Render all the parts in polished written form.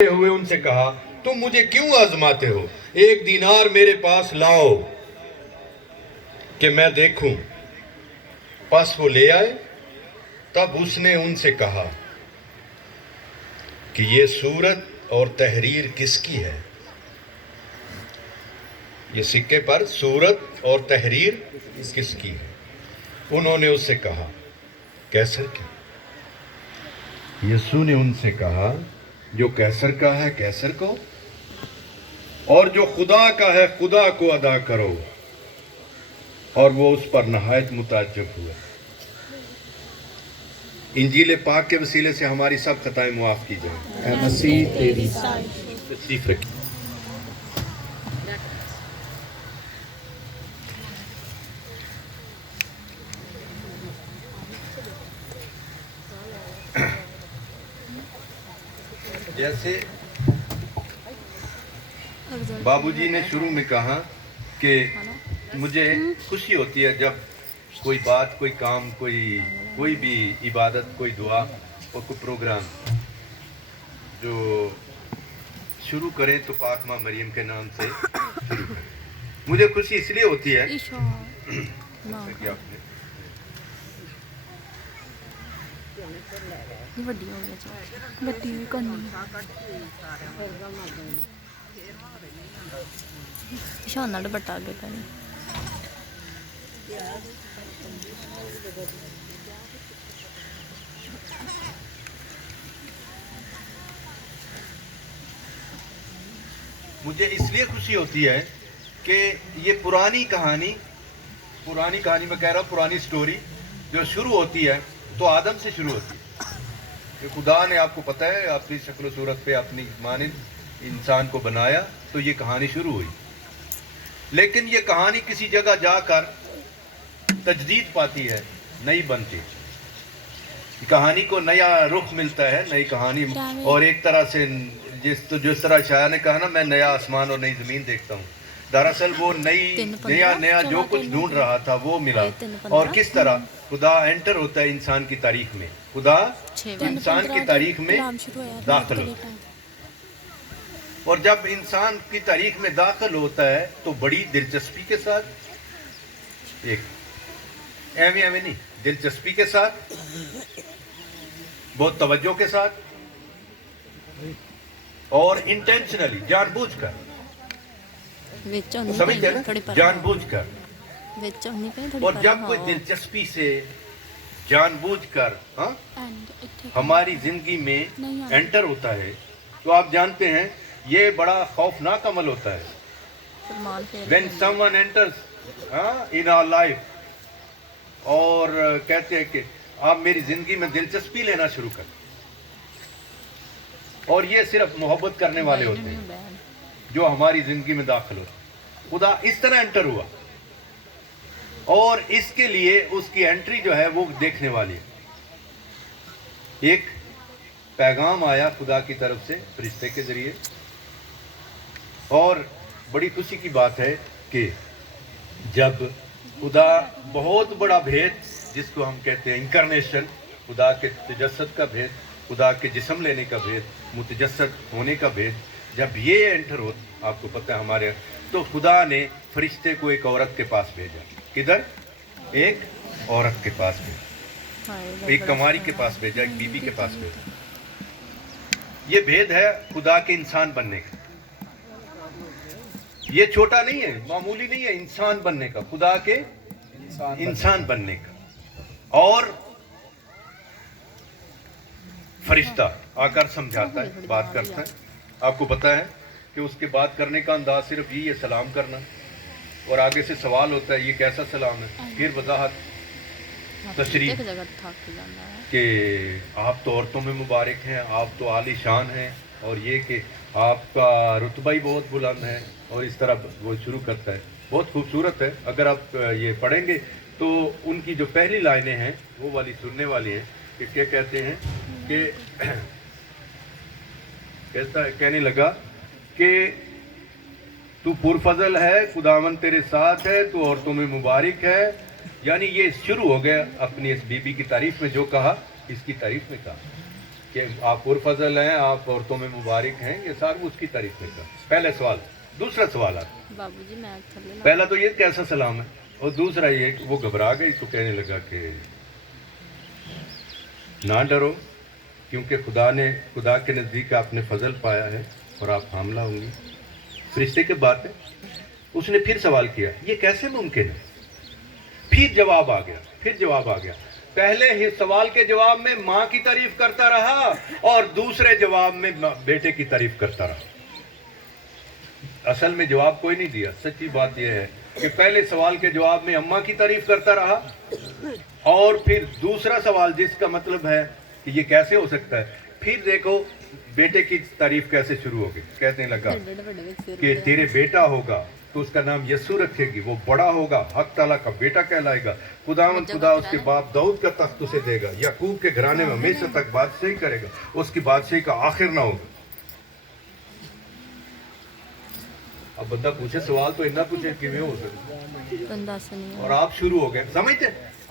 ہوئے ان سے کہا تم مجھے کیوں آزماتے ہو؟ 1 دینار میرے پاس لاؤ کہ میں دیکھوں۔ پس وہ لے آئے۔ تب اس نے ان سے کہا کہ یہ صورت اور تحریر کس کی ہے؟ یہ سکے پر صورت اور تحریر کس کی ہے؟ انہوں نے اس سے کہا کیسر کی۔ یسوع نے ان سے کہا جو کیسر کا ہے کیسر کو، اور جو خدا کا ہے خدا کو ادا کرو۔ اور وہ اس پر نہایت متعجب ہوئے۔ انجیل پاک کے وسیلے سے ہماری سب خطائیں معاف کی جائیں۔ اے مسیح تیری تشریف رکھیں۔ جیسے بابو جی نے شروع میں کہا کہ مجھے خوشی ہوتی ہے جب کوئی بات، کوئی کام، کوئی بھی عبادت، کوئی دعا اور کوئی پروگرام جو شروع کریں تو پاک ماں مریم کے نام سے شروع کریں۔ مجھے خوشی اس لیے ہوتی ہے کہ آپ نے شان دوپٹا آگے کریں۔ مجھے اس لیے خوشی ہوتی ہے کہ یہ پرانی کہانی میں کہہ رہا ہوں، پرانی سٹوری جو شروع ہوتی ہے تو آدم سے شروع ہوتی ہے کہ خدا نے، آپ کو پتہ ہے، اپنی شکل و صورت پہ اپنی مانند انسان کو بنایا تو یہ کہانی شروع ہوئی۔ لیکن یہ کہانی کسی جگہ جا کر تجدید پاتی ہے، نئی بنتی، کہانی کو نیا رخ ملتا ہے، نئی کہانی، اور ایک طرح سے جس طرح شاعر نے کہا نا، میں نیا آسمان اور نئی زمین دیکھتا ہوں۔ دراصل وہ نیا جو کچھ ڈھونڈ رہا تھا وہ ملا۔ اور کس طرح خدا انٹر ہوتا ہے انسان کی تاریخ میں، خدا انسان کی تاریخ میں داخل ہوتا ہے، اور جب انسان کی تاریخ میں داخل ہوتا ہے تو بڑی دلچسپی کے ساتھ، ایک ایویں نہیں، دلچسپی کے ساتھ، بہت توجہ کے ساتھ اور انٹینشنلی، جان بوجھ کر، سمجھتے ہیں نا، جان بوجھ کر، اور جب کوئی دلچسپی سے جان بوجھ کر ہماری زندگی میں انٹر ہوتا ہے تو آپ جانتے ہیں یہ بڑا خوفناک عمل ہوتا ہے۔ when someone enters in our life، اور کہتے ہیں کہ آپ میری زندگی میں دلچسپی لینا شروع کریں، اور یہ صرف محبت کرنے والے ہوتے ہیں جو ہماری زندگی میں داخل ہوتے ہیں۔ خدا اس طرح انٹر ہوا، اور اس کے لیے اس کی انٹری جو ہے وہ دیکھنے والی ہے۔ ایک پیغام آیا خدا کی طرف سے فرشتے کے ذریعے، اور بڑی خوشی کی بات ہے کہ جب خدا بہت بڑا بھید، جس کو ہم کہتے ہیں انکارنیشن، خدا کے تجسد کا بھید، خدا کے جسم لینے کا بھید، متجسد ہونے کا بھید، جب یہ انٹر ہو، آپ کو پتہ ہے ہمارے، تو خدا نے فرشتے کو ایک عورت کے پاس بھیجا۔ کدھر؟ ایک عورت کے پاس بھیجا، ایک کنواری کے پاس بھیجا، ایک بی بی کے پاس بھیجا۔ یہ بھید ہے خدا کے انسان بننے کا۔ یہ چھوٹا نہیں ہے، معمولی نہیں ہے، انسان بننے کا، خدا کے انسان بننے کا۔ اور فرشتہ آ کر سمجھاتا ہے، بات کرتا ہے۔ آپ کو پتہ ہے کہ اس کے بات کرنے کا انداز صرف یہی ہے، سلام کرنا، اور آگے سے سوال ہوتا ہے یہ کیسا سلام ہے، پھر وضاحت، تشریح کہ آپ تو عورتوں میں مبارک ہیں، آپ تو عالی شان ہیں، اور یہ کہ آپ کا رتبہ ہی بہت بلند ہے، اور اس طرح وہ شروع کرتا ہے۔ بہت خوبصورت ہے، اگر آپ یہ پڑھیں گے تو ان کی جو پہلی لائنیں ہیں وہ والی سننے والی ہیں کہ کیا کہتے ہیں کہ کہنے لگا کہ تو پرفضل ہے، خداوند تیرے ساتھ ہے، تو عورتوں میں مبارک ہے۔ یعنی یہ شروع ہو گیا اپنی اس بی بی کی تعریف میں، جو کہا اس کی تعریف میں کہا کہ آپ پرفضل ہیں, آپ عورتوں میں مبارک ہیں, یہ سارا اس کی تعریف میں کر. پہلا سوال. دوسرا سوال آتا, بابو جی میں تھلے نہ پہلا تو یہ کیسا سلام ہے, اور دوسرا یہ کہ وہ گھبرا گئی تو کہنے لگا کہ نہ ڈرو, کیونکہ خدا کے نزدیک آپ نے فضل پایا ہے اور آپ حاملہ ہوں گی. فرشتے کے بات ہے. اس نے پھر سوال کیا یہ کیسے ممکن ہے. پھر جواب آ گیا. پہلے ہی سوال کے جواب میں ماں کی تعریف کرتا رہا اور دوسرے جواب میں بیٹے کی تعریف کرتا رہا. اصل میں جواب کوئی نہیں دیا. سچی بات یہ ہے کہ پہلے سوال کے جواب میں اماں کی تعریف کرتا رہا, اور پھر دوسرا سوال جس کا مطلب ہے کہ یہ کیسے ہو سکتا ہے, پھر دیکھو بیٹے کی تعریف کیسے شروع ہوگی. کہنے لگا کہ تیرے بیٹا ہوگا تو اس کا نام یسوع رکھے گی, وہ بڑا ہوگا, حق تعالیٰ کا بیٹا کہلائے گا, خدا اس کے باپ داؤد کا تخت اسے دے گا, یعقوب کے گھرانے میں ہمیشہ تک بادشاہی کرے گا, اس کی بادشاہی کا آخر نہ ہوگا. اب بندہ پوچھے سوال تو اتنا پوچھے کیویں ہو سکتا, بندہ سنی اور آپ شروع ہو گئے. سمجھتے,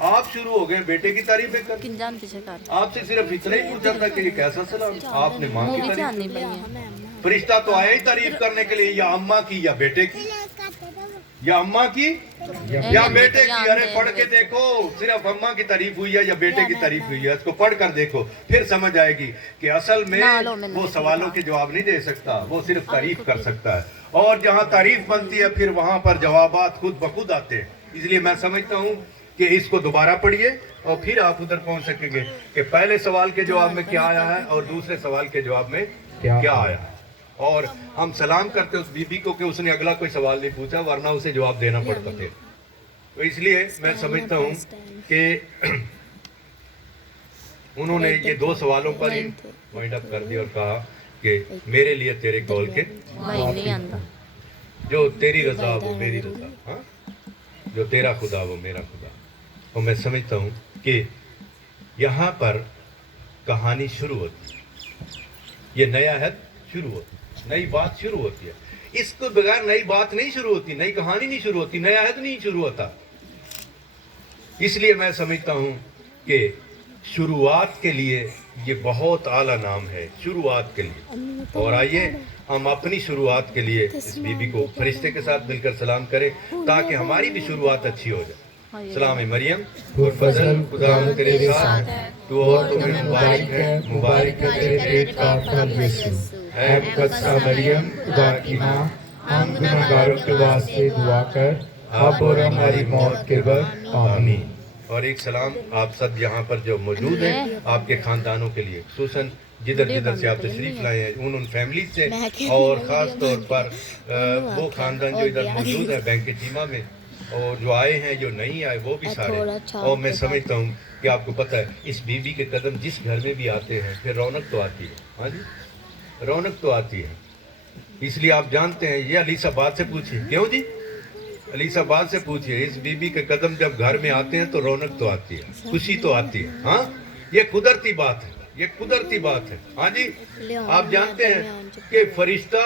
آپ شروع ہو گئے بیٹے کی تعریف کر. کنجان پیچھے کر آپ سے صرف اتنا ہی پوچھا تھا کہ یہ کیسا سلام. آپ نے ماں کی مووی تعریف. چاننی پڑی ہے. فرشتہ تو آیا ہی تعریف کرنے کے لیے, یا اماں کی یا بیٹے کی, یا اماں کی یا بیٹے کی. ارے پڑھ کے دیکھو, صرف اماں کی تعریف ہوئی ہے یا بیٹے کی تعریف ہوئی ہے, اس کو پڑھ کر دیکھو, پھر سمجھ آئے گی کہ اصل میں وہ سوالوں کے جواب نہیں دے سکتا, وہ صرف تعریف کر سکتا ہے. اور جہاں تعریف بنتی ہے پھر وہاں پر جوابات خود بخود آتے ہیں. اس لیے میں سمجھتا ہوں کہ اس کو دوبارہ پڑھیے اور پھر آپ ادھر پہنچ سکیں گے کہ پہلے سوال کے جواب میں کیا آیا ہے اور دوسرے سوال کے جواب میں کیا آیا ہے. اور ہم سلام کرتے اس بی بی کو کہ اس نے اگلا کوئی سوال نہیں پوچھا, ورنہ اسے جواب دینا پڑتا تھا. تو اس لیے میں سمجھتا ہوں کہ انہوں نے یہ دو سوالوں پر ہی وائنڈ اپ کر دیا اور کہا کہ میرے لیے تیرے کال کے نہیں آندا, جو تیری رضا وہ میری رضا, ہاں, جو تیرا خدا وہ میرا خدا. اور میں سمجھتا ہوں کہ یہاں پر کہانی شروع ہوتی ہے, یہ نیا عہد شروع ہوتی ہے, نئی بات شروع ہوتی ہے. اس کو بغیر نئی بات نہیں شروع ہوتی, نئی کہانی نہیں شروع ہوتی, نیا عہد نہیں شروع ہوتا. اس لیے میں سمجھتا ہوں کہ شروعات کے لیے یہ بہت اعلیٰ نام ہے, شروعات کے لیے. اور آئیے ہم اپنی شروعات کے لیے اس بی بی کو فرشتے کے ساتھ مل کر سلام کریں تاکہ ہماری بھی شروعات اچھی ہو جائے. سلام مریم, پرفضل خدا تیرے ساتھ, تو عورتوں میں مبارک ہے, مبارک ہے تیرے پیٹ کا پھل یسوع. اے مقدسہ مریم خدا کی ماں, ہم گنہگاروں کے واسطے دعا کر, اب اور ہماری موت کے وقت, آمین. اور ایک سلام آپ سب یہاں پر جو موجود ہیں آپ کے خاندانوں کے لیے, خصوصاً جدھر سے آپ تشریف لائے ہیں ان فیملیز سے, اور خاص طور پر وہ خاندان جو ادھر موجود ہے بینک چیمہ میں, اور جو آئے ہیں جو نہیں آئے وہ بھی سارے. اور میں سمجھتا ہوں کہ آپ کو پتہ ہے اس بی بی کے قدم جس گھر میں بھی آتے ہیں پھر رونق تو آتی ہے. ہاں جی, رونق تو آتی ہے. اس لیے آپ جانتے ہیں, یہ علیسہ باد سے پوچھیے, کیوں جی, علیسہ باد سے پوچھیے, اس بی بی کے قدم جب گھر میں آتے ہیں تو رونق تو آتی ہے, خوشی تو آتی ہے. ہاں, یہ قدرتی بات ہے, یہ قدرتی بات ہے. ہاں جی, آپ جانتے ہیں کہ فرشتہ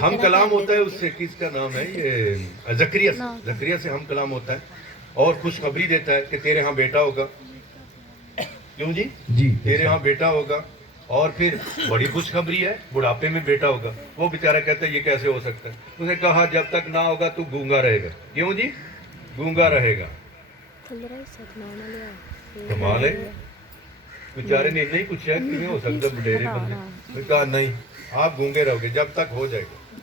ہم کلام ہوتا ہے اس سے, کس کا نام ہے یہ, زکریا سے ہم کلام ہوتا ہے, اور خوشخبری دیتا ہے کہ تیرے ہاں بیٹا ہوگا. کیوں جی, تیرے ہاں بیٹا ہوگا. اور پھر بڑی خوشخبری ہے, بڑھاپے میں بیٹا ہوگا. وہ بیچارہ کہتا ہے یہ کیسے ہو سکتا ہے. اس نے کہا جب تک نہ ہوگا تو گونگا رہے گا. کیوں جی, گونگا رہے گا. کمال ہے, بیچارے نے نہیں پوچھا کیوں ہو سکتا بڈیرے بندے. نے کہا نہیں, آپ گونگے رہو گے جب تک ہو جائے گا.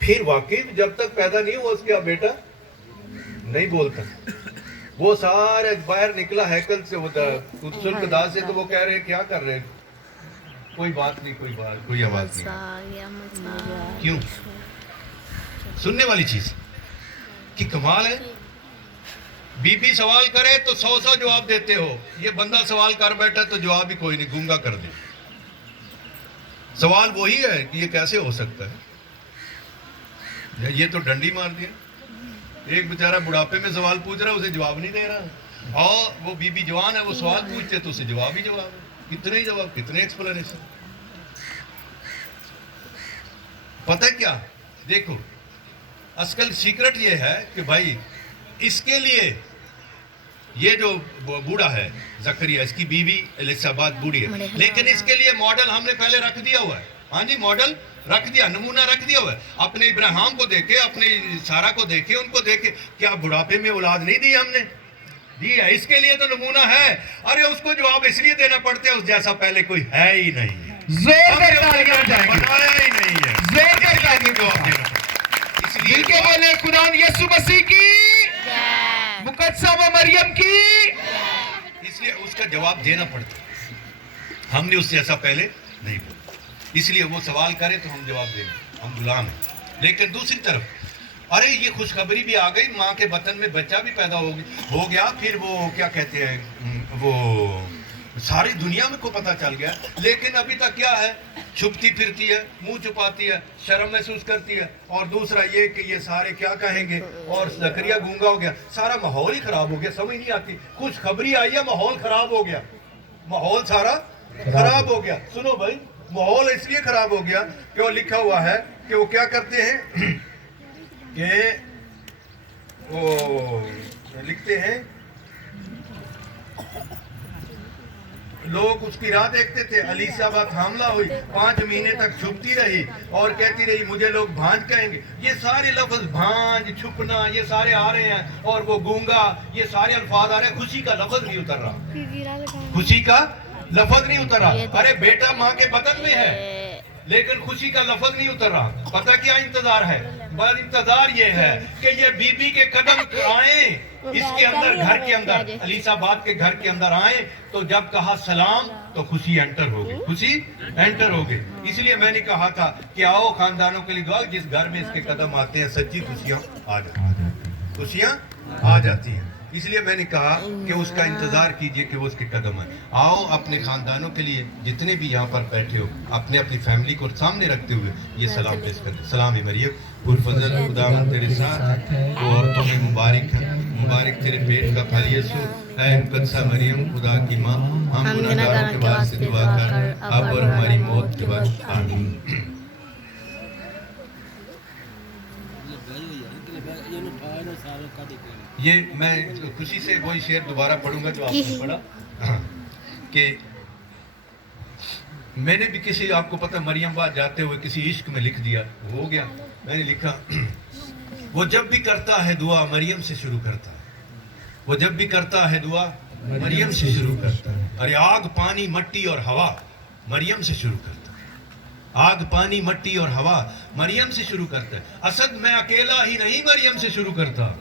پھر واقعی جب تک پیدا نہیں ہوا اس کا بیٹا نہیں بولتا. وہ سارے باہر نکلا ہیکل سے, سلکداس سے, تو وہ کہہ رہے ہیں کیا کر رہے ہیں, کوئی بات نہیں, کوئی آواز نہیں. کیوں, سننے والی چیز کہ کمال ہے. بی بی سوال کرے تو 100 جواب دیتے ہو, یہ بندہ سوال کر بیٹھا تو جواب ہی کوئی نہیں, گونگا کر دے. سوال وہی ہے کہ یہ کیسے ہو سکتا ہے. یہ تو ڈنڈی مار دیا. ایک بیچارہ بڑھاپے میں سوال پوچھ رہا ہے, اسے جواب نہیں دے رہا, اور وہ بی بی جوان ہے, وہ سوال پوچھتے تو اسے جواب ہی جواب. کتنے جواب, کتنے ایکسپلینیشن. پتہ کیا, دیکھو اصل سیکرٹ یہ ہے کہ بھائی اس کے لیے یہ جو بوڑھا ہے زکریا اس کی بیوی الیزابت بوڑھی ہے لیکن اس کے لیے ماڈل ہم نے پہلے رکھ دیا ہوا ہے ہاں جی ماڈل رکھ دیا نمونہ رکھ دیا ہوا ہے اپنے ابراہیم کو دیکھے اپنے سارہ کو دیکھے ان کو دیکھے کیا بڑھاپے میں اولاد نہیں دی ہم نے دی ہے اس کے لیے تو نمونہ ہے ارے اس کو جواب اس لیے دینا پڑتا ہے اس جیسا پہلے کوئی ہے ہی نہیں ہے زور سے تالیاں بجائیں گے بنایا ہی نہیں ہے زور سے تالیاں جواب بجائیں دینا پڑتا ہے اس لیے مل کے بولے خدا یسوع مسیح کی مقدسہ و مریم کی اس لیے اس کا جواب دینا پڑتا ہے ہم نے اس سے ایسا پہلے نہیں بولا اس لیے وہ سوال کرے تو ہم جواب دیں گے ہم غلام ہیں لیکن دوسری طرف ارے یہ خوشخبری بھی آ گئی ماں کے بطن میں بچہ بھی پیدا ہو گیا پھر وہ کیا کہتے ہیں وہ ساری دنیا میں کو پتہ چل گیا لیکن ابھی تک کیا ہے چھپتی پھرتی ہے منہ چھپاتی ہے شرم محسوس کرتی ہے اور دوسرا یہ کہ یہ سارے کیا کہیں گے اور زکریا گونگا ہو گیا سارا ماحول ہی خراب ہو گیا سمجھ نہیں آتی خوشخبری آئی ہے ماحول خراب ہو گیا ماحول سارا خراب ہو گیا سنو بھائی ماحول اس لیے خراب ہو گیا کہ وہ لکھا ہوا ہے کہ وہ کیا کرتے ہیں کہ وہ لکھتے ہیں لوگ اس کی راہ دیکھتے تھے الیزابت حاملہ ہوئی 5 مہینے تک چھپتی رہی اور کہتی رہی مجھے لوگ بھانج کہیں گے یہ سارے لفظ بھانج چھپنا یہ سارے آ رہے ہیں اور وہ گونگا یہ سارے الفاظ آ رہے ہیں خوشی کا لفظ نہیں اتر رہا خوشی کا لفظ نہیں اتر رہا ارے بیٹا ماں کے بدن میں ہے لیکن خوشی کا لفظ نہیں اتر رہا پتہ کیا انتظار ہے بس انتظار یہ ہے کہ یہ بی بی کے قدم آئیں اس کے اندر گھر کے اندر الیزابت کے گھر کے اندر آئیں تو جب کہا سلام تو خوشی انٹر ہوگی خوشی انٹر ہوگی اس لیے میں نے کہا تھا کہ آؤ خاندانوں کے لیے دعا جس گھر میں اس کے قدم آتے ہیں سچی خوشیاں آ جاتی ہیں خوشیاں آ جاتی ہیں اس لیے میں نے کہا کہ اس کا انتظار کیجئے کہ وہ اس کے قدم آئے آؤ اپنے خاندانوں کے لیے جتنے بھی یہاں پر بیٹھے ہو اپنے اپنی فیملی کو سامنے رکھتے ہوئے یہ سلام پیش کریں سلام مریم پرفضل خداوند تیرے ساتھ تو عورتوں میں مبارک ہے مبارک تیرے پیٹ کا پھل یسوع اے مقدسہ مریم خدا کی ماں ہم گناہگاروں کے واسطے دعا کر اب اور ہماری موت کے وقت آمین یہ میں خوشی سے وہی شعر دوبارہ پڑھوں گا جو آپ نے پڑھا کہ میں نے بھی کسی آپ کو پتہ مریم بات جاتے ہوئے کسی عشق میں لکھ دیا ہو گیا میں نے لکھا وہ جب بھی کرتا ہے دعا مریم سے شروع کرتا ہے وہ جب بھی کرتا ہے دعا مریم سے شروع کرتا ہے ارے آگ پانی مٹی اور ہوا مریم سے شروع کرتا ہے آگ پانی مٹی اور ہوا مریم سے شروع کرتا ہے اسد میں اکیلا ہی نہیں مریم سے شروع کرتا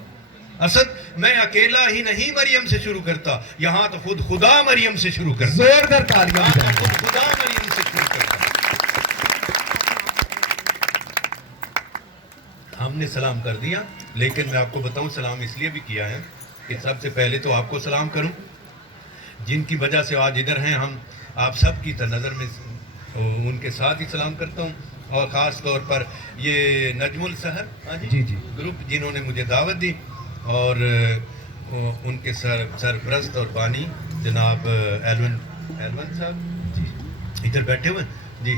اسد میں اکیلا ہی نہیں مریم سے شروع کرتا یہاں تو خود خدا مریم سے شروع کرتا زوردار تالیاں یہاں تو خود خدا مریم سے شروع کرتا ہم نے سلام کر دیا لیکن میں آپ کو بتاؤں سلام اس لیے بھی کیا ہے کہ سب سے پہلے تو آپ کو سلام کروں جن کی وجہ سے آج ادھر ہیں ہم آپ سب کی نظر میں ان کے ساتھ ہی سلام کرتا ہوں اور خاص طور پر یہ نجم السحر جی گروپ جنہوں نے مجھے دعوت دی اور ان کے سرپرست اور بانی جناب ایلون صاحب جی ادھر بیٹھے ہوئے جی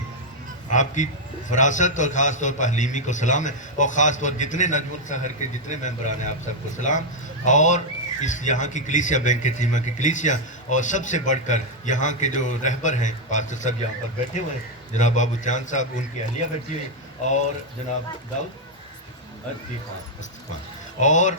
آپ کی فراست اور خاص طور پر حلیمی کو سلام ہے اور خاص طور جتنے نجم السحر کے جتنے ممبران ہیں آپ سب کو سلام اور اس یہاں کی کلیسیا بینک کے تھیمہ کی کلیسیا اور سب سے بڑھ کر یہاں کے جو رہبر ہیں پاسٹر صاحب یہاں پر بیٹھے ہوئے ہیں جناب بابو چاند صاحب ان کی اہلیہ بیٹھی ہوئی اور جناب داؤد استفان اور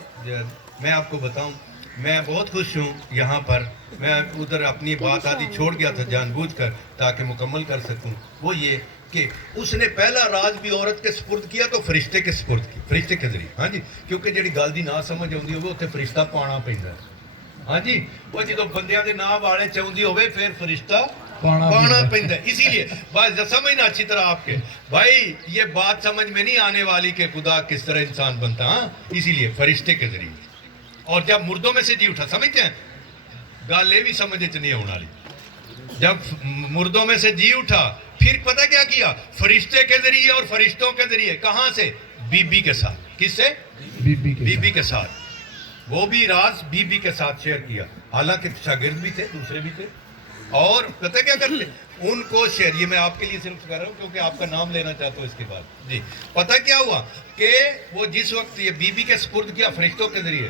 میں آپ کو بتاؤں میں بہت خوش ہوں یہاں پر میں ادھر اپنی بات آدھی چھوڑ گیا تھا جان بوجھ کر تاکہ مکمل کر سکوں وہ یہ کہ اس نے پہلا راز بھی عورت کے سپرد کیا تو فرشتے کے سپرد کی فرشتے کے ذریعے ہاں جی کیونکہ جڑی گل دی نہ سمجھ آتی ہوگی اتنے فرشتہ پانا پیندا ہاں جی وہ جدو بندیاں دے نام والے چاہتی ہوئے پھر فرشتہ پانا پیندا اسی لیے بس سمجھنا اچھی طرح آپ کے بھائی یہ بات سمجھ میں نہیں آنے والی کہ خدا کس طرح انسان بنتا ہاں اسی لیے فرشتے کے ذریعے اور جب مردوں میں سے جی اٹھا سمجھتے ہیں گل یہ بھی سمجھ نہیں ہونے والی جب مردوں میں سے جی اٹھا پھر پتہ کیا کیا فرشتے کے ذریعے اور فرشتوں کے ذریعے کہاں سے بی بی کے ساتھ کس سے بی بی کے ساتھ وہ بھی راز بی بی کے ساتھ شیئر کیا حالانکہ شاگرد بھی تھے دوسرے بھی تھے اور پتہ کیا کرتے ان کو شیئر یہ میں آپ کے لیے صرف کر رہا ہوں کیونکہ آپ کا نام لینا چاہتا ہوں اس کے بعد جی پتہ کیا ہوا کہ وہ جس وقت یہ بی بی کے سپرد کیا فرشتوں کے ذریعے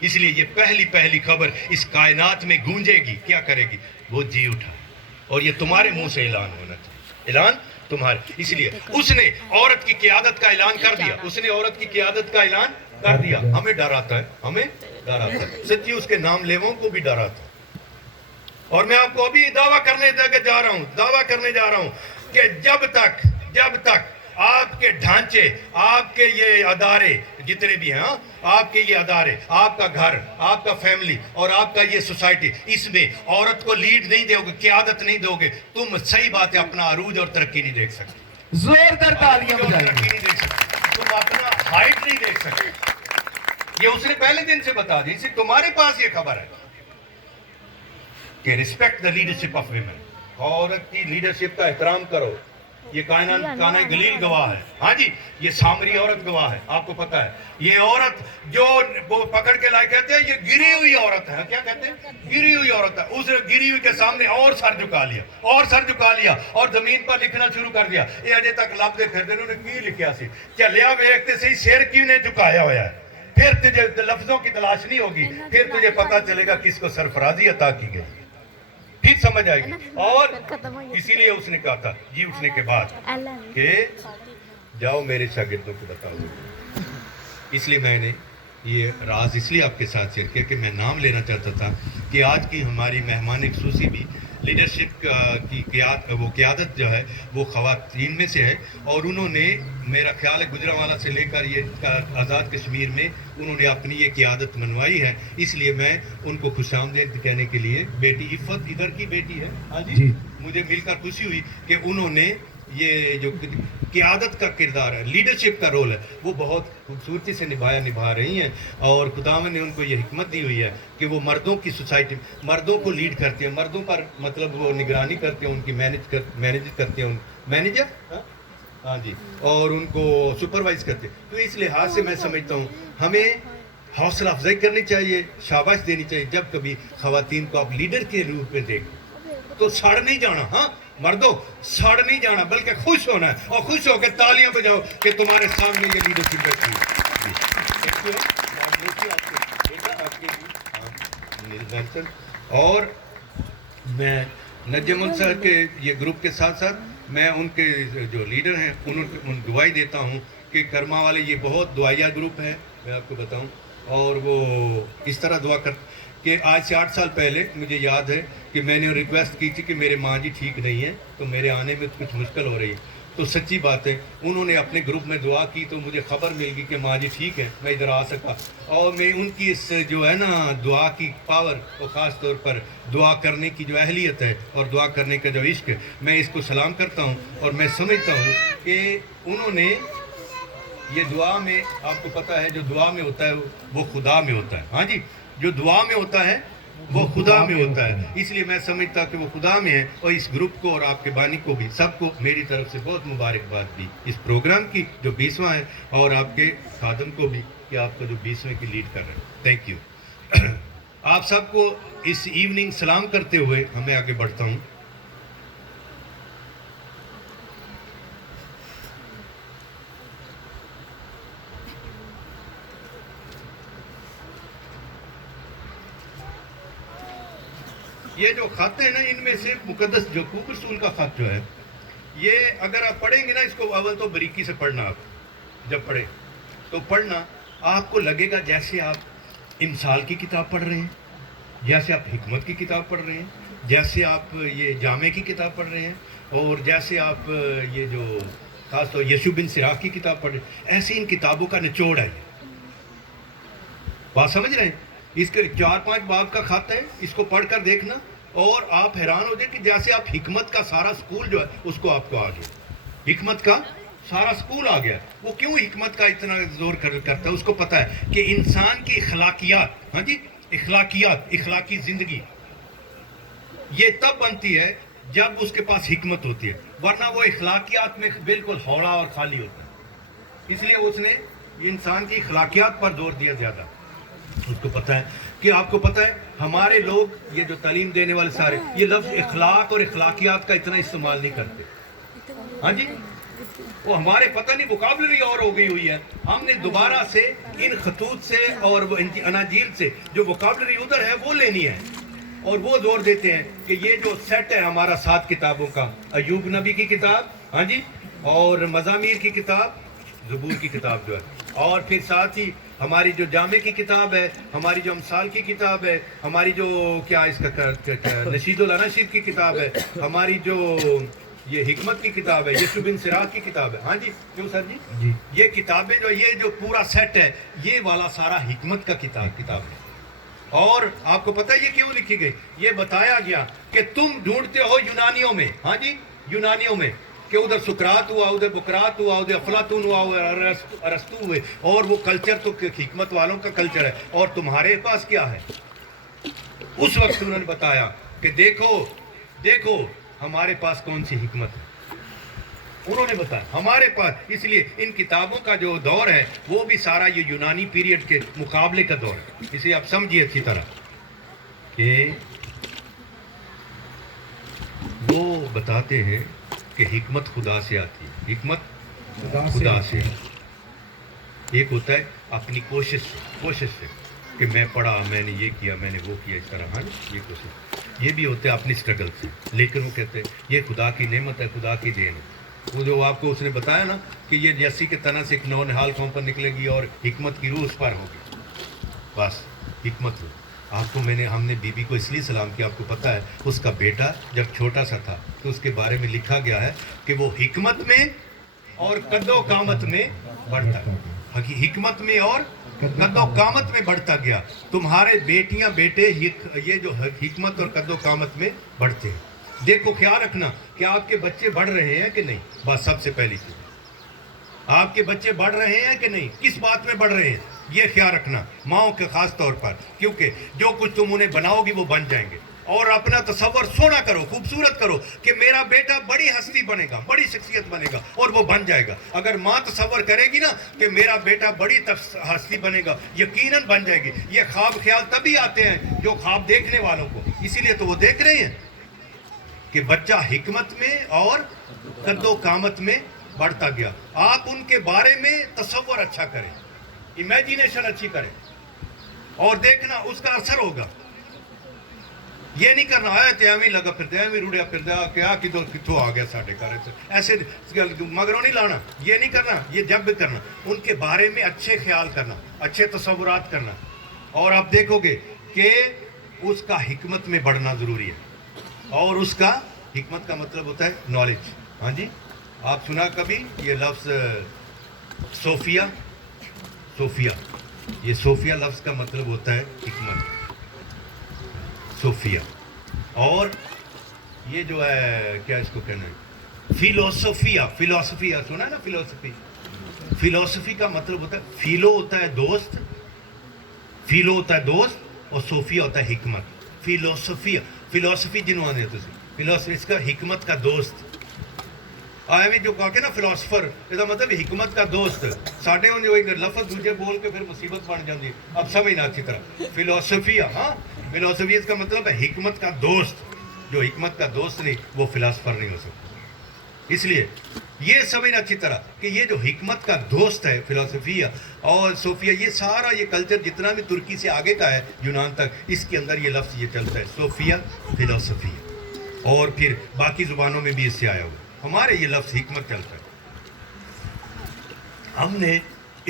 اس لیے یہ پہلی خبر اس کائنات میں گونجے گی، کیا کرے گی؟ وہ جی اٹھا، اور یہ تمہارے منہ سے اعلان ہونا چاہیے، اعلان تمہارے. اس لیے اس نے عورت کی قیادت کا اعلان کر دیا، اس نے عورت کی قیادت کا اعلان کر دیا. ہمیں ڈراتا ہے، ہمیں ڈراتا ہے، سچی اس کے نام لیواؤں کو بھی ڈراتا ہے. اور میں آپ کو ابھی دعویٰ کرنے جا رہا ہوں کہ جب تک آپ کے ڈھانچے، آپ کے یہ ادارے جتنے بھی ہیں، آپ کے یہ ادارے، آپ کا گھر، آپ کا فیملی اور آپ کا یہ سوسائٹی، اس میں عورت کو لیڈ نہیں دو گے، قیادت نہیں دو گے، تم صحیح بات ہے اپنا عروج اور ترقی نہیں دیکھ سکتے. زوردار تالیاں بجائیں. ترقی نہیں دیکھ سکتے، تم اپنا ہائٹ نہیں دیکھ سکتے. یہ اس نے پہلے دن سے بتا دی. اسے تمہارے پاس یہ خبر ہے کہ respect the leadership of women, عورت کی لیڈرشپ کا احترام کرو. یہ کانہ گلیل گواہ ہے، ہاں جی، یہ سامری عورت گواہ ہے. آپ کو پتا ہے یہ عورت جو وہ پکڑ کے لائے کہتے ہیں یہ گری ہوئی عورت ہے. کیا کہتے ہیں؟ گری ہوئی عورت ہے. اس گری ہوئی کے سامنے اور سر جھکا لیا اور زمین پر لکھنا شروع کر دیا. یہ اجے تک لفظ پھر انہوں نے کی لکھیا سی، چلیا ویکھتے سی سر کیوں نے جھکایا ہوا ہے. پھر تجھے لفظوں کی تلاش نہیں ہوگی، پھر تجھے پتا چلے گا کس کو سرفرازی عطا کی گئی، پھر سمجھ آئے گی. اور اسی لیے اس نے کہا تھا جی اٹھنے کے بعد کہ جاؤ میرے شاگردوں کو بتاؤ. اس لیے میں نے یہ راز اس لیے آپ کے ساتھ شیئر کیا کہ میں نام لینا چاہتا تھا کہ آج کی ہماری مہمان خصوصی بھی لیڈرشپ کی قیادت جو ہے وہ خواتین میں سے ہے. اور انہوں نے میرا خیال ہے گجرانوالہ سے لے کر یہ آزاد کشمیر میں انہوں نے اپنی یہ قیادت منوائی ہے. اس لیے میں ان کو خوش آمدید کہنے کے لیے، بیٹی عفت ادھر کی بیٹی ہے، ہاں جی، مجھے مل کر خوشی ہوئی کہ انہوں نے یہ جو قیادت کا کردار ہے، لیڈرشپ کا رول ہے، وہ بہت خوبصورتی سے نبھا رہی ہیں. اور خداوند نے ان کو یہ حکمت دی ہوئی ہے کہ وہ مردوں کی سوسائٹی، مردوں کو لیڈ کرتے ہیں، مردوں پر مطلب وہ نگرانی کرتے ہیں، ان کی مینیج کرتے ہیں، مینیجر، ہاں جی، اور ان کو سپروائز کرتے ہیں. تو اس لحاظ سے میں سمجھتا ہوں ہمیں حوصلہ افزائی کرنی چاہیے، شاباش دینی چاہیے. جب کبھی خواتین کو آپ لیڈر کے روپ میں دیکھیں تو سڑ نہیں جانا، ہاں مردوں سڑ نہیں جانا، بلکہ خوش ہونا ہے اور خوش ہو کے تالیاں بجاؤ کہ تمہارے سامنے یہ لیڈرشپ بیٹھی ہے. اور میں نجم سر کے یہ گروپ کے ساتھ ساتھ میں ان کے جو لیڈر ہیں ان دعائی دیتا ہوں کہ کرما والے یہ بہت دعائیہ گروپ ہے، میں آپ کو بتاؤں. اور وہ اس طرح دعا کر کہ آج سے 8 سال پہلے مجھے یاد ہے کہ میں نے ریکویسٹ کی تھی کہ میرے ماں جی ٹھیک نہیں ہیں تو میرے آنے میں کچھ مشکل ہو رہی ہے. تو سچی بات ہے انہوں نے اپنے گروپ میں دعا کی تو مجھے خبر مل گئی کہ ماں جی ٹھیک ہے، میں ادھر آ سکا. اور میں ان کی اس جو ہے نا دعا کی پاور اور خاص طور پر دعا کرنے کی جو اہلیت ہے اور دعا کرنے کا جو عشق ہے، میں اس کو سلام کرتا ہوں. اور میں سمجھتا ہوں کہ انہوں نے یہ دعا میں، آپ کو پتہ ہے جو دعا میں ہوتا ہے وہ خدا میں ہوتا ہے، ہاں جی، جو دعا میں ہوتا ہے وہ خدا میں ہوتا ہے. اس لیے میں سمجھتا کہ وہ خدا میں ہے. اور اس گروپ کو اور آپ کے بانی کو بھی سب کو میری طرف سے بہت مبارکباد بھی اس پروگرام کی جو 20واں ہے، اور آپ کے خادم کو بھی کہ آپ کو جو 20ویں کی لیڈ کر رہے ہیں. Thank you. آپ سب کو اس ایوننگ سلام کرتے ہوئے ہمیں آگے بڑھتا ہوں. یہ جو خط ہے نا، ان میں سے مقدس یعقوب رسول کا خط جو ہے، یہ اگر آپ پڑھیں گے نا، اس کو اول تو بریکی سے پڑھنا. آپ جب پڑھیں تو پڑھنا آپ کو لگے گا جیسے آپ امثال کی کتاب پڑھ رہے ہیں، جیسے آپ حکمت کی کتاب پڑھ رہے ہیں، جیسے آپ یہ جامع کی کتاب پڑھ رہے ہیں، اور جیسے آپ یہ جو خاص طور یشوع بن سراق کی کتاب پڑھ رہے ہیں. ایسی ان کتابوں کا نچوڑ ہے. بات سمجھ رہے ہیں؟ اس کے 4-5 باب کا خط ہے، اس کو پڑھ کر دیکھنا اور آپ حیران ہو جائیں کہ جیسے آپ حکمت کا سارا سکول جو ہے اس کو آپ کو آ گیا. حکمت کا سارا سکول آ گیا. وہ کیوں حکمت کا اتنا زور کرتا ہے؟ اس کو پتا ہے کہ انسان کی اخلاقیات، ہاں جی، اخلاقی زندگی یہ تب بنتی ہے جب اس کے پاس حکمت ہوتی ہے، ورنہ وہ اخلاقیات میں بالکل ہوڑا اور خالی ہوتا ہے. اس لیے اس نے انسان کی اخلاقیات پر زور دیا زیادہ. اس کو پتہ ہے کہ آپ کو پتہ ہے ہمارے لوگ یہ جو تعلیم دینے والے سارے یہ لفظ اخلاق اور اخلاقیات کا اتنا استعمال نہیں کرتے. ہاں جی، وہ ہمارے پتہ نہیں وکابلری اور ہو گئی ہوئی ہے. ہم نے دوبارہ سے ان خطوط سے اور وہ اناجیل سے جو وکابلری ادھر ہے وہ لینی ہے. اور وہ زور دیتے ہیں کہ یہ جو سیٹ ہے ہمارا 7 کتابوں کا، ایوب نبی کی کتاب، ہاں جی، اور مزامیر کی کتاب، زبور کی کتاب جو ہے، اور پھر ساتھ ہی ہماری جو جامع کی کتاب ہے، ہماری جو امثال کی کتاب ہے، ہماری جو کیا اس کا نشید الاناشید کی کتاب ہے، ہماری جو یہ حکمت کی کتاب ہے، یسوع بن سراج کی کتاب ہے. ہاں جی کیوں سر جی؟ یہ کتابیں یہ جو پورا سیٹ ہے یہ والا سارا حکمت کا کتاب ہے. اور آپ کو پتہ ہے یہ کیوں لکھی گئی؟ یہ بتایا گیا کہ تم ڈھونڈتے ہو یونانیوں میں، ہاں جی یونانیوں میں، کہ ادھر سقراط ہوا، ادھر بقراط ہوا، ادھر افلاطون ہوا، ادھر ارسطو ہوئے، اور وہ کلچر تو حکمت والوں کا کلچر ہے، اور تمہارے پاس کیا ہے؟ اس وقت انہوں نے بتایا کہ دیکھو ہمارے پاس کون سی حکمت ہے. انہوں نے بتایا ہمارے پاس. اس لیے ان کتابوں کا جو دور ہے وہ بھی سارا یہ یونانی پیریڈ کے مقابلے کا دور ہے. اسے آپ سمجھیے اچھی طرح کہ وہ بتاتے ہیں کہ حکمت خدا سے آتی ہے. حکمت خدا سے. ایک ہوتا ہے اپنی کوشش سے کہ میں پڑھا، میں نے یہ کیا، میں نے وہ کیا، اس طرح. ہاں یہ کوشش. یہ بھی ہوتا ہے اپنی اسٹرگل سے. لیکن وہ کہتے ہیں یہ خدا کی نعمت ہے، خدا کی دین ہے. وہ جو آپ کو اس نے بتایا نا کہ یہ جیسی کے تنہ سے ایک نو نہال قوم پر نکلے گی اور حکمت کی روح اس پر ہوگی. بس حکمت ہو. آپ کو ہم نے بی بی کو اس لیے سلام کیا. آپ کو پتہ ہے اس کا بیٹا جب چھوٹا سا تھا تو اس کے بارے میں لکھا گیا ہے کہ وہ حکمت میں اور قد و قامت میں بڑھتا گیا. حکمت میں اور قد و قامت میں بڑھتا گیا. تمہارے بیٹیاں بیٹے یہ جو حکمت اور قد و قامت میں بڑھتے ہیں. دیکھو خیال رکھنا کہ آپ کے بچے بڑھ رہے ہیں کہ نہیں. بس سب سے پہلی چیز آپ کے بچے بڑھ رہے ہیں کہ نہیں، کس بات میں بڑھ رہے ہیں یہ خیال رکھنا ماؤں کے خاص طور پر. کیونکہ جو کچھ تم انہیں بناؤ گی وہ بن جائیں گے. اور اپنا تصور سونا کرو، خوبصورت کرو کہ میرا بیٹا بڑی ہستی بنے گا، بڑی شخصیت بنے گا، اور وہ بن جائے گا. اگر ماں تصور کرے گی نا کہ میرا بیٹا بڑی ہستی بنے گا، یقیناً بن جائے گی. یہ خواب خیال تبھی آتے ہیں جو خواب دیکھنے والوں کو. اسی لیے تو وہ دیکھ رہے ہیں کہ بچہ حکمت میں اور قد و قامت میں بڑھتا گیا. آپ ان کے بارے میں تصور اچھا کریں، امیجینیشن اچھی کریں، اور دیکھنا اس کا اثر ہوگا. یہ نہیں کرنا آیا تے ایویں لگا پھردا، ایویں روڑیا پھردا، کیا کتوں آ گیا ساڈے گھر، ایسے مگروں نہیں لانا. یہ نہیں کرنا. یہ جب بھی کرنا ان کے بارے میں اچھے خیال کرنا، اچھے تصورات کرنا. اور آپ دیکھو گے کہ اس کا حکمت میں بڑھنا ضروری ہے. اور اس کا حکمت کا مطلب ہوتا ہے نالج. ہاں جی آپ سنا کبھی یہ لفظ صوفیہ؟ یہ صوفیہ لفظ کا مطلب ہوتا ہے حکمت. صوفیہ. اور یہ جو ہے کیا اس کو کہنا ہے فلسفیہ سنا ہے نا. فلسفی کا مطلب ہوتا ہے فیلو ہوتا ہے دوست، اور صوفیہ ہوتا ہے حکمت. فلسفی جنہوں نے فلسفی اس کا حکمت کا دوست. آئے جو کہا کہ نا فلاسفر اس کا مطلب حکمت کا دوست. ساڈے ہوں جو ایک لفظ دوجے بول کے پھر مصیبت بن جاتی. اب سمجھنا اچھی طرح فلسفیہ. ہاں فلسفی اس کا مطلب ہے حکمت کا دوست. جو حکمت کا دوست نہیں وہ فلاسفر نہیں ہو سکتا. اس لیے یہ سمجھنا اچھی طرح کہ یہ جو حکمت کا دوست ہے فلسفیہ اور صوفیہ، یہ سارا یہ کلچر جتنا بھی ترکی سے آگے کا ہے یونان تک، اس کے اندر یہ لفظ یہ چلتا ہے صوفیہ فلسفیہ. اور پھر باقی زبانوں میں بھی اس سے آیا ہوا. ہمارے یہ لفظ حکمت چلتا ہے. ہم نے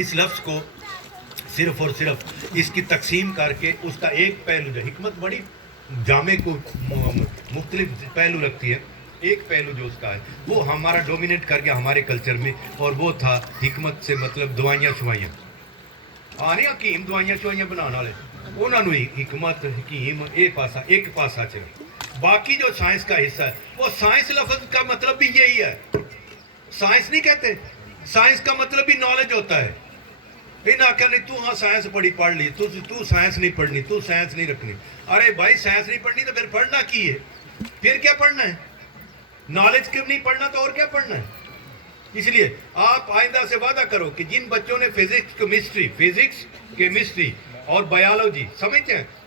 اس لفظ کو صرف اور صرف اس کی تقسیم کر کے اس کا ایک پہلو جو حکمت بڑی جامع کو مختلف پہلو رکھتی ہے. ایک پہلو جو اس کا ہے وہ ہمارا ڈومینیٹ کر گیا ہمارے کلچر میں، اور وہ تھا حکمت سے مطلب دوائیاں شوائیاں. آنے حکیم دوائیاں شوائیاں بنانے والے انہوں نے حکمت حکیم ایک پاسا چلے. باقی جو سائنس کا حصہ ہے وہ سائنس لفظ کا مطلب بھی یہی ہے. سائنس نہیں کہتے، سائنس کا مطلب بھی نالج ہوتا ہے. پھر نہ کہ تو ہاں سائنس پڑھ لی، تو سائنس نہیں پڑھنی، تو سائنس نہیں رکھنی. ارے بھائی سائنس نہیں پڑھنی تو پھر پڑھنا کی ہے؟ پھر کیا پڑھنا ہے؟ نالج کیوں نہیں پڑھنا تو اور کیا پڑھنا ہے؟ اس لیے آپ آئندہ سے وعدہ کرو کہ جن بچوں نے فزکس کیمسٹری اور بایولوجی سمجھتے ہیں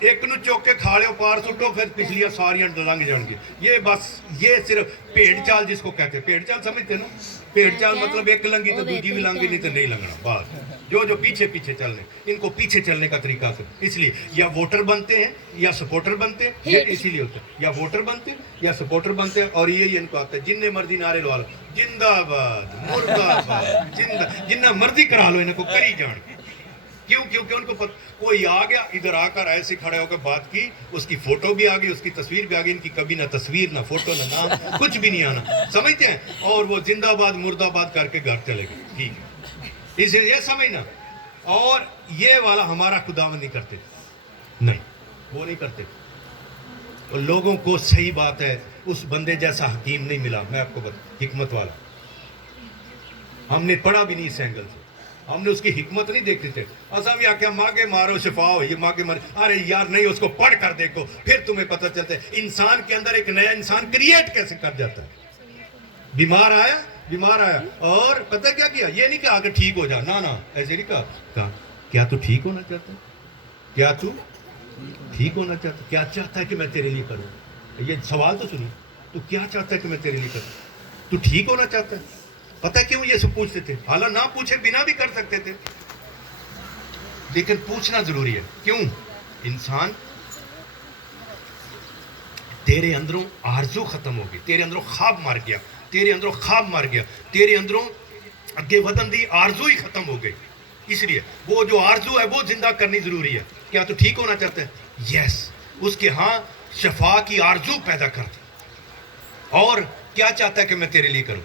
ایک نو چوک کے کھا لیو پار سٹو پھر پچھلیاں ساریاں لنگ جان گی. یہ بس یہ صرف بھیڑ چال جس کو کہتے ہیں, بھیڑ چال سمجھتے نا, بھیڑ چال مطلب ایک لنگی تو دوسری بھی لنگی نہیں تو نہیں لنگنا. بس جو پیچھے پیچھے چلنے, ان کو پیچھے چلنے کا طریقہ سے, اس لیے یا ووٹر بنتے ہیں یا سپورٹر بنتے ہیں, یہ اسی لیے ہوتا ہے, یا ووٹر بنتے ہیں یا سپورٹر بنتے ہیں. اور یہی ان کو آتا ہے جن مرضی نعرے لوا لو, زندہ آباد مردہ آباد زندہ, جنہ مرضی کرا لو ان کو کری جان. کیوں؟ کیونکہ ان کو کوئی آ گیا ادھر آ کر ایسے کھڑے ہو کر بات کی, اس کی فوٹو بھی آ گئی, اس کی تصویر بھی آ گئی, ان کی کبھی نہ تصویر نہ فوٹو نہ نام, کچھ بھی نہیں آنا, سمجھتے ہیں, اور وہ زندہ آباد مردہ آباد کر کے گھر چلے گئے. ٹھیک ہے, اس یہ سمجھنا. اور یہ والا ہمارا خداوند نہیں کرتے, نہیں وہ نہیں کرتے. اور لوگوں کو صحیح بات ہے, اس بندے جیسا حکیم نہیں ملا. میں آپ کو حکمت والا, ہم نے پڑھا بھی نہیں اس اینگل سے, ہم نے اس کی حکمت نہیں دیکھتے تھے. اصل یہ کیا ماں کے مارو شفا ہو, یہ ماں کے مارے, ارے یار نہیں, اس کو پڑھ کر دیکھو پھر تمہیں پتہ چلتا ہے انسان کے اندر ایک نیا انسان کریٹ کیسے کر جاتا ہے. بیمار آیا اور پتہ کیا کیا, یہ نہیں کہا کہ ٹھیک ہو جا, نہ ایسے نہیں کہا. کیا تو ٹھیک ہونا چاہتا ہے, کیا تو ٹھیک ہونا چاہتا ہے, کیا چاہتا ہے کہ میں تیرے لیے کروں. یہ سوال تو سنیے, تو کیا چاہتا ہے کہ میں تیرے لیے کروں, تو ٹھیک ہونا چاہتا ہے. پتہ کیوں یہ سب پوچھتے تھے, حالانکہ نہ پوچھے بنا بھی کر سکتے تھے, لیکن پوچھنا ضروری ہے. کیوں؟ انسان تیرے اندروں آرزو ختم ہو گئی, تیرے اندروں خواب مر گیا, تیرے اندروں اگے ودن دی آرزو ہی ختم ہو گئی. اس لیے وہ جو آرزو ہے وہ زندہ کرنی ضروری ہے. کیا تو ٹھیک ہونا چاہتا ہے؟ یس, اس کے ہاں شفا کی آرزو پیدا کرتا. اور کیا چاہتا ہے کہ میں تیرے لیے کروں.